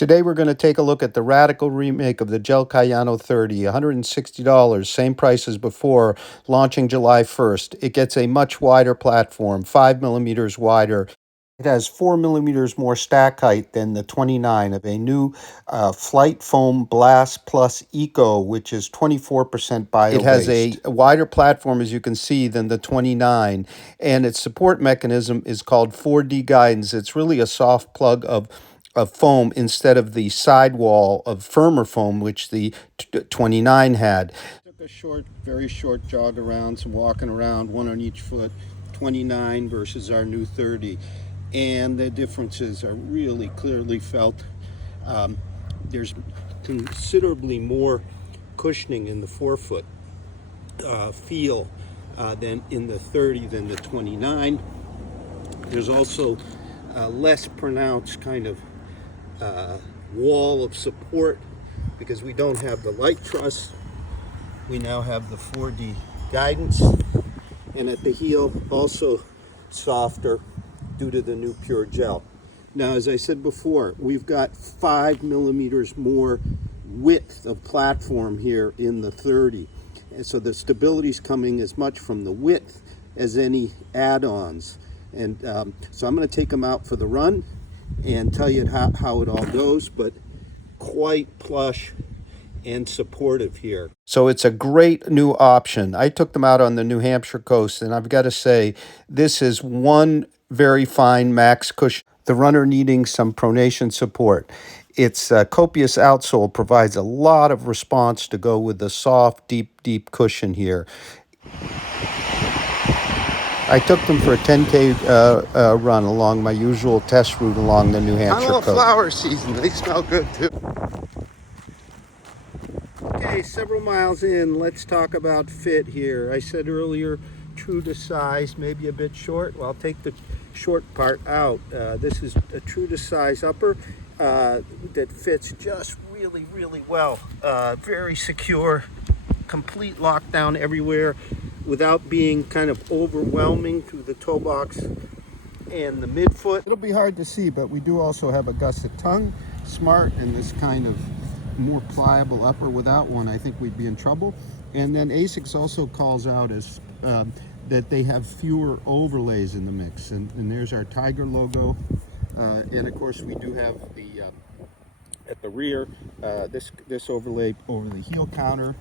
Today we're going to take a look at the radical remake of the GEL-Kayano 30, $160, same price as before, launching July 1st. It gets a much wider platform, 5 millimeters wider. It has 4 millimeters more stack height than the 29 of a new Flight Foam Blast Plus Eco, which is 24% bio-based. It has a wider platform, as you can see, than the 29, and its support mechanism is called 4D guidance. It's really a soft plug of foam instead of the sidewall of firmer foam, which the 29 had. Took a very short jog around, some walking around, one on each foot, 29 versus our new 30. And the differences are really clearly felt. There's considerably more cushioning in the forefoot feel than in the 30 than the 29. There's also less pronounced kind of wall of support because we don't have the light truss. We now have the 4D guidance, and at the heel also softer due to the new pure gel. Now, as I said before, we've got 5 millimeters more width of platform here in the 30, and so the stability is coming as much from the width as any add-ons. And so I'm going to take them out for the run and tell you how it all goes, but quite plush and supportive here. So it's a great new option. I took them out on the New Hampshire coast, and I've got to say, this is one very fine max cushion. The runner needing some pronation support. Its copious outsole provides a lot of response to go with the soft, deep cushion here. I took them for a 10K run along my usual test route along the New Hampshire coast. Flower season, they smell good too. Okay, several miles in, let's talk about fit here. I said earlier, true to size, maybe a bit short. Well, I'll take the short part out. This is a true to size upper that fits just really well. Very secure, complete lockdown everywhere, without being kind of overwhelming through the toe box and the midfoot. It'll be hard to see, but we do also have a gusset tongue, smart, and this kind of more pliable upper. Without one, I think we'd be in trouble. And then ASICS also calls out as that they have fewer overlays in the mix. And there's our tiger logo. And of course, we do have the at the rear this overlay over the heel counter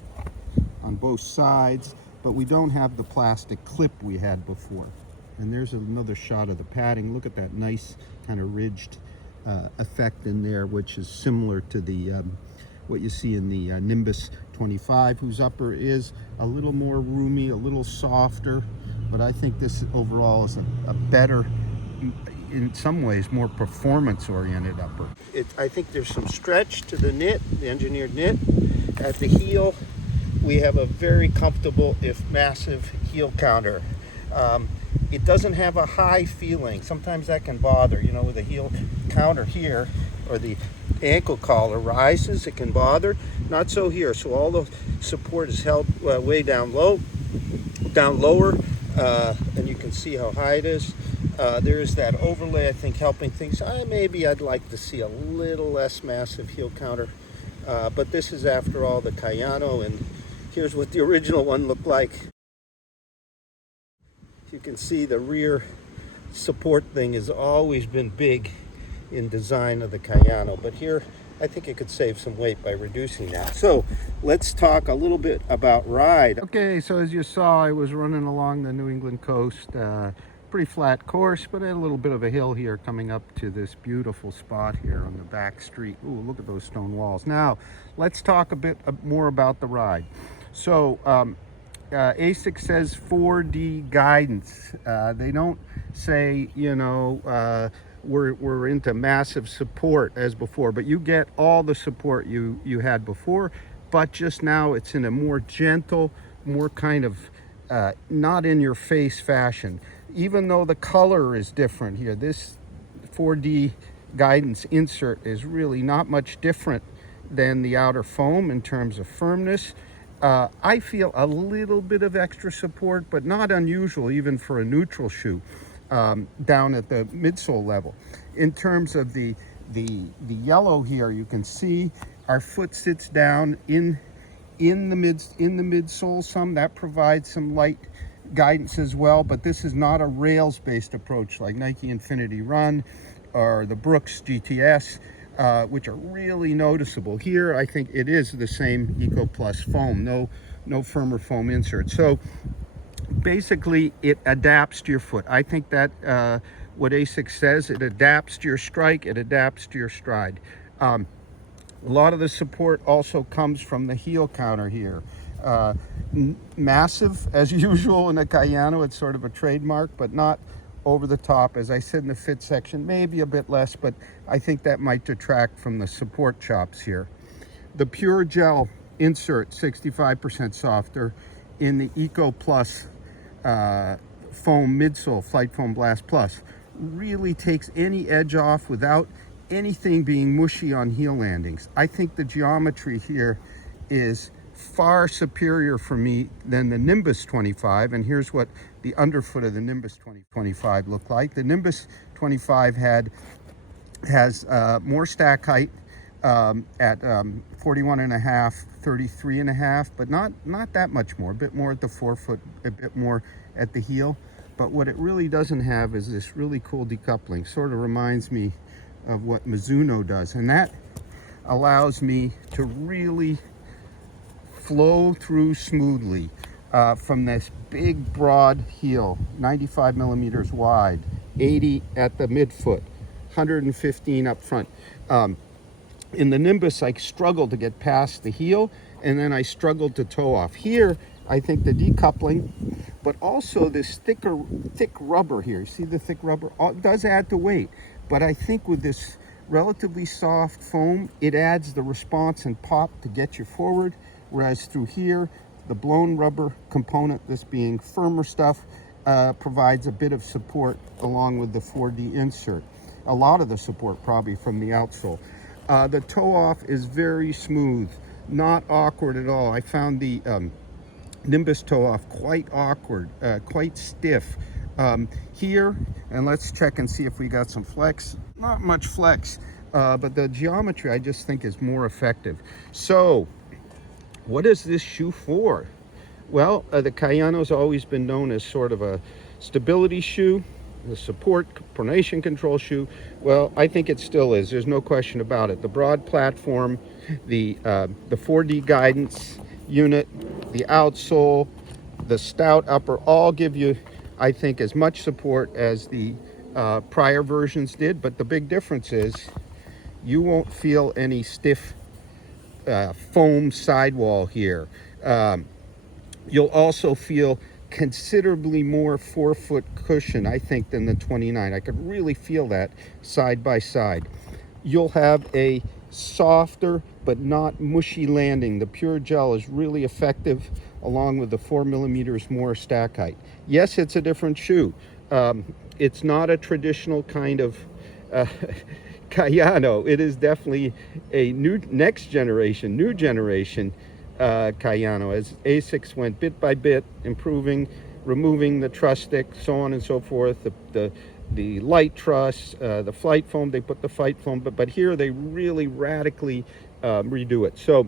on both sides. But we don't have the plastic clip we had before. And there's another shot of the padding. Look at that nice kind of ridged effect in there, which is similar to the what you see in the Nimbus 25, whose upper is a little more roomy, a little softer. But I think this overall is a better, in some ways, more performance-oriented upper. I think there's some stretch to the knit, the engineered knit. At the heel, we have a very comfortable, if massive, heel counter. It doesn't have a high feeling. Sometimes that can bother, you know, with the heel counter here, or the ankle collar rises, it can bother. Not so here. So all the support is held way down lower, and you can see how high it is. There is that overlay, I think, helping things. Maybe I'd like to see a little less massive heel counter, but this is, after all, the Kayano, and here's what the original one looked like. You can see the rear support thing has always been big in design of the Kayano, but here I think it could save some weight by reducing that. So let's talk a little bit about ride. Okay, so as you saw, I was running along the New England coast, pretty flat course, but a little bit of a hill here coming up to this beautiful spot here on the back street. Ooh, look at those stone walls. Now let's talk a bit more about the ride. So ASICS says 4D guidance. They don't say, you know, we're into massive support as before, but you get all the support you had before, but just now it's in a more gentle, more kind of not in your face fashion. Even though the color is different here, this 4D guidance insert is really not much different than the outer foam in terms of firmness. I feel a little bit of extra support, but not unusual even for a neutral shoe, down at the midsole level. In terms of the The yellow here, you can see our foot sits down in the midsole some. That provides some light guidance as well, but this is not a rails based approach like Nike Infinity Run or the Brooks GTS, which are really noticeable. Here I think it is the same Eco Plus foam, no firmer foam insert. So basically it adapts to your foot. I think that what ASICS says, it adapts to your strike, it adapts to your stride. A lot of the support also comes from the heel counter here. Massive as usual in the Kayano. It's sort of a trademark, but not over the top. As I said in the fit section, maybe a bit less, but I think that might detract from the support chops here. The pure gel insert, 65% softer. In the Eco Plus foam midsole, Flight Foam Blast Plus, really takes any edge off without anything being mushy on heel landings. I think the geometry here is far superior for me than the Nimbus 25, and here's what the underfoot of the Nimbus 2025 looked like. The Nimbus 25 has more stack height at 41 and a half, 33 and a half, but not that much more, a bit more at the forefoot, a bit more at the heel. But what it really doesn't have is this really cool decoupling. Sort of reminds me of what Mizuno does, and that allows me to really flow through smoothly from this big broad heel, 95 millimeters wide, 80 at the midfoot, 115 up front. In the Nimbus, I struggled to get past the heel, and then I struggled to toe off. Here, I think the decoupling, but also this thick rubber here, see the thick rubber, does add to weight. But I think with this relatively soft foam, it adds the response and pop to get you forward. Whereas through here, the blown rubber component, this being firmer stuff, provides a bit of support along with the 4D insert. A lot of the support probably from the outsole. The toe off is very smooth, not awkward at all. I found the Nimbus toe off quite awkward, quite stiff. Here, and let's check and see if we got some flex. Not much flex, but the geometry I just think is more effective. So, what is this shoe for? Well, the Kayano's always been known as sort of a stability shoe, the support pronation control shoe. Well, I think it still is. There's no question about it. The broad platform, the 4D guidance unit, the outsole, the stout upper, all give you, I think, as much support as the prior versions did. But the big difference is you won't feel any stiff foam sidewall here. You'll also feel considerably more forefoot cushion, I think, than the 29. I could really feel that side by side. You'll have a softer but not mushy landing. The pure gel is really effective, along with the 4 millimeters more stack height. Yes, it's a different shoe. It's not a traditional kind of Kayano. It is definitely a new generation Kayano, as ASICS went bit by bit, improving, removing the truss stick, so on and so forth, the light truss, the flight foam, they put the flight foam, but here they really radically redo it. So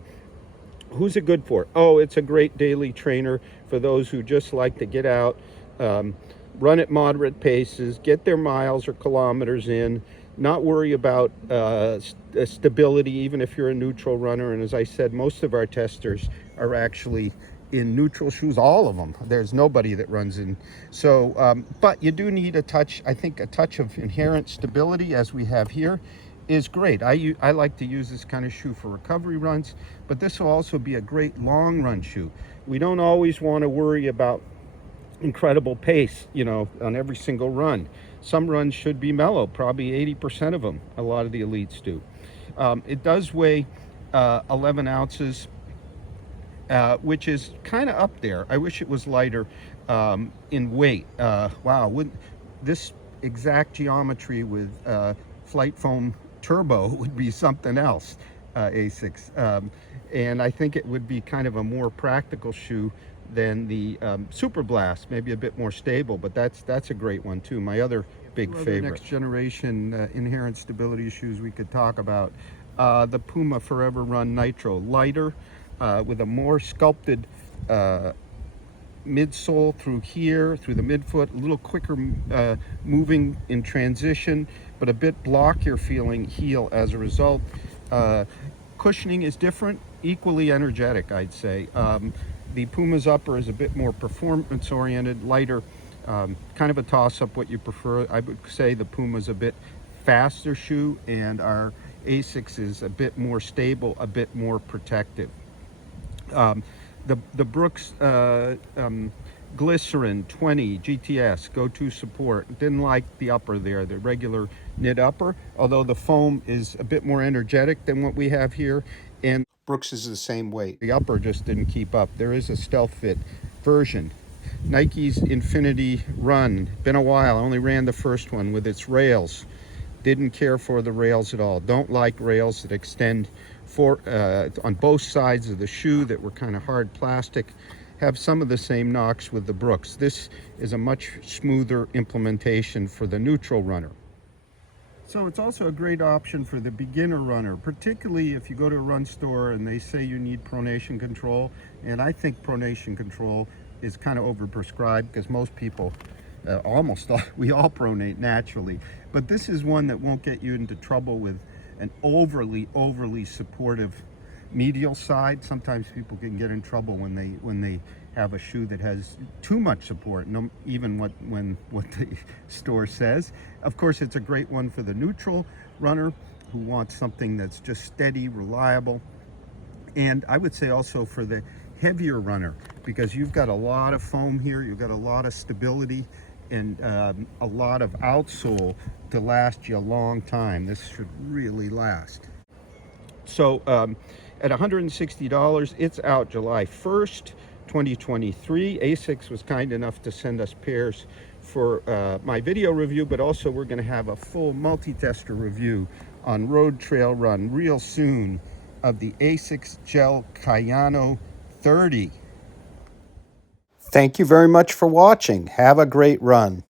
who's it good for? Oh, it's a great daily trainer for those who just like to get out, run at moderate paces, get their miles or kilometers in, not worry about stability, even if you're a neutral runner. And as I said, most of our testers are actually in neutral shoes, all of them. There's nobody that runs in. So, but you do need a touch, I think a touch of inherent stability, as we have here, is great. I like to use this kind of shoe for recovery runs, but this will also be a great long run shoe. We don't always want to worry about incredible pace, you know, on every single run. Some runs should be mellow, probably 80% of them, a lot of the elites do. It does weigh 11 ounces, which is kind of up there. I wish it was lighter in weight. Wow, this exact geometry with Flight Foam Turbo would be something else, ASICS. And I think it would be kind of a more practical shoe than the Super Blast, maybe a bit more stable, but that's a great one too. My other big favorite. Next generation inherent stability shoes we could talk about. The Puma Forever Run Nitro, lighter with a more sculpted midsole through here, through the midfoot, a little quicker moving in transition, but a bit blockier feeling heel as a result. Cushioning is different, equally energetic, I'd say. The Puma's upper is a bit more performance-oriented, lighter, kind of a toss-up what you prefer. I would say the Puma's a bit faster shoe, and our ASICS is a bit more stable, a bit more protective. The Brooks Glycerin 20 GTS go-to support. Didn't like the upper there, the regular knit upper, although the foam is a bit more energetic than what we have here, and Brooks is the same weight. The upper just didn't keep up. There is a Stealth Fit version. Nike's Infinity Run, been a while, I only ran the first one with its rails. Didn't care for the rails at all. Don't like rails that extend on both sides of the shoe that were kind of hard plastic. Have some of the same knocks with the Brooks. This is a much smoother implementation for the neutral runner. So it's also a great option for the beginner runner, particularly if you go to a run store and they say you need pronation control. And I think pronation control is kind of overprescribed because most people, we all pronate naturally. But this is one that won't get you into trouble with an overly supportive medial side. Sometimes people can get in trouble when they have a shoe that has too much support, even what the store says. Of course, it's a great one for the neutral runner who wants something that's just steady, reliable. And I would say also for the heavier runner, because you've got a lot of foam here, you've got a lot of stability, and a lot of outsole to last you a long time. This should really last. So at $160, it's out July 1st, 2023. ASICS was kind enough to send us pairs for my video review, but also we're going to have a full multi-tester review on RoadTrailRun real soon of the ASICS GEL-Kayano 30. Thank you very much for watching. Have a great run.